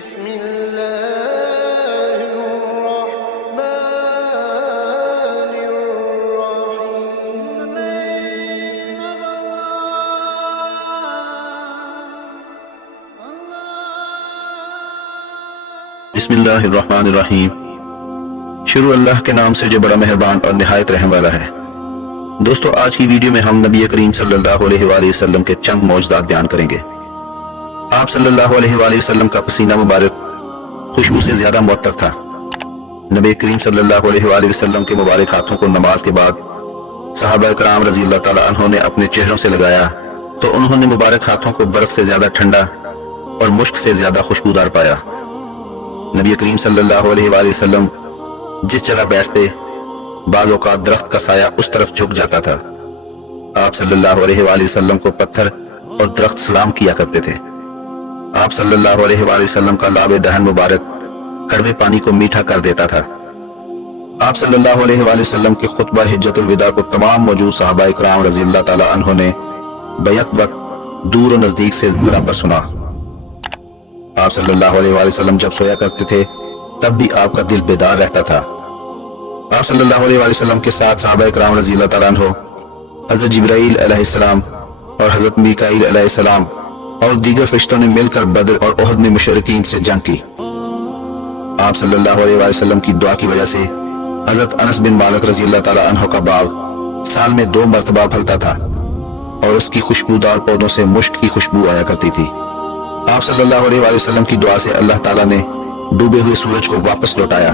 بسم الله الرحمن الرحيم. بسم اللہ الرحمن الرحیم. شروع اللہ کے نام سے جو بڑا مہربان اور نہایت رحم والا ہے. دوستو، آج کی ویڈیو میں ہم نبی کریم صلی اللہ علیہ وآلہ وسلم کے چند معجزات بیان کریں گے. آپ صلی اللہ علیہ وآلہ وسلم کا پسینہ مبارک خوشبو سے زیادہ معطر تھا. نبی کریم صلی اللہ علیہ وآلہ وسلم کے مبارک ہاتھوں کو نماز کے بعد صحابہ کرام رضی اللہ تعالیٰ عنہ نے اپنے چہروں سے لگایا تو انہوں نے مبارک ہاتھوں کو برف سے زیادہ ٹھنڈا اور مشک سے زیادہ خوشبودار پایا. نبی کریم صلی اللہ علیہ وآلہ وسلم جس جگہ بیٹھتے بعض اوقات درخت کا سایہ اس طرف جھک جاتا تھا. آپ صلی اللہ علیہ وآلہ وسلم کو پتھر اور درخت سلام کیا کرتے تھے. آپ صلی اللہ علیہ وآلہ وسلم کا لاب دہن مبارک کڑوے پانی کو میٹھا کر دیتا تھا. آپ صلی اللہ علیہ وآلہ وسلم کے خطبہ حجۃ الوداع کو تمام موجود صحابہ کرام رضی اللہ تعالیٰ عنہ نے بیک وقت دور و نزدیک سے برابر سنا. آپ صلی اللہ علیہ وآلہ وسلم جب سویا کرتے تھے تب بھی آپ کا دل بیدار رہتا تھا. آپ صلی اللہ علیہ وآلہ وسلم کے ساتھ صحابہ کرام رضی اللہ تعالیٰ عنہ حضرت جبرائیل علیہ السلام اور حضرت میکائیل علیہ السلام اور دیگر فرشتوں نے مل کر بدر اور احد میں مشرکین سے جنگ کی. آپ صلی اللہ علیہ وآلہ وسلم کی دعا کی وجہ سے حضرت انس بن مالک رضی اللہ تعالیٰ عنہ کا باغ سال میں 2 مرتبہ پھلتا تھا اور اس کی خوشبودار پودوں سے مشک کی خوشبو آیا کرتی تھی. آپ صلی اللہ علیہ وآلہ وسلم کی دعا سے اللہ تعالیٰ نے ڈوبے ہوئے سورج کو واپس لوٹایا.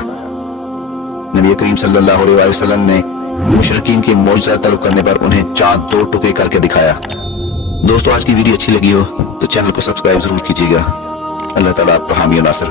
نبی کریم صلی اللہ علیہ وآلہ وسلم نے مشرکین کے معجزہ طلب کرنے پر انہیں چاند 2 ٹکڑے کر کے دکھایا. دوستو، آج کی ویڈیو اچھی لگی ہو تو چینل کو سبسکرائب ضرور کیجیے گا. اللہ تعالیٰ آپ کو حامی و ناصر.